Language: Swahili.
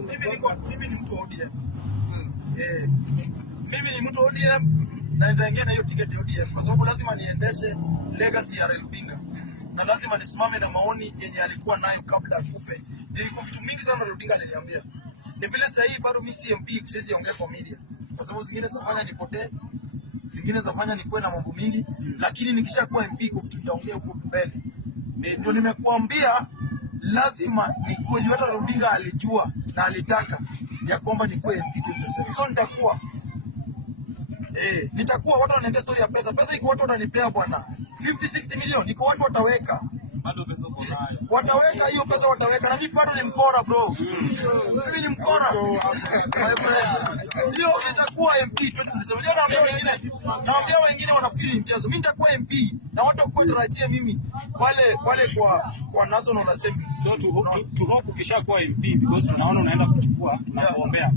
Mimi ni mtu wa ODM. Mimi ni mtu wa ODM na nitaingia na hiyo tiketi ya ODM kwa sababu lazima niendeshe legacy ya Raila Odinga. Na lazima nisimame na maoni yenye alikuwa nayo kabla ya kufe. Nilikuwa vitu mingi sana Raila Odinga aliniambia. Ni vile sasa hii bado mimi si MP, siwezi ongea kwa media. Kwa sababu zingine zafanya nipotee, zingine zafanya nikuwe na mambo mingi, lakini nikishakuwa MP kwa vitu nitaongea huko mbele. Ndio nimekuambia lazima nikuwe juu. Hata Raila Odinga alijua na alitaka ya kwamba nikuwe MP 27. So nitakuwa nitakuwa watu wananiambia story ya pesa. Pesa iko watu watanipea bwana. 50-60 milioni iko watu wataweka. Bado pesa uko nayo. Wataweka hiyo pesa wataweka. Na mimi bado ni mkora bro. Mimi ni mkora. My friend. Hiyo nitakuwa MP 2027. Naambia wengine wanafikiri ni mchezo. Mimi nitakuwa MP na watu kutarajia mimi wale kwa National Assembly. So to hope ukishakuwa MP because tunaona unaenda kuchukua na kuombea.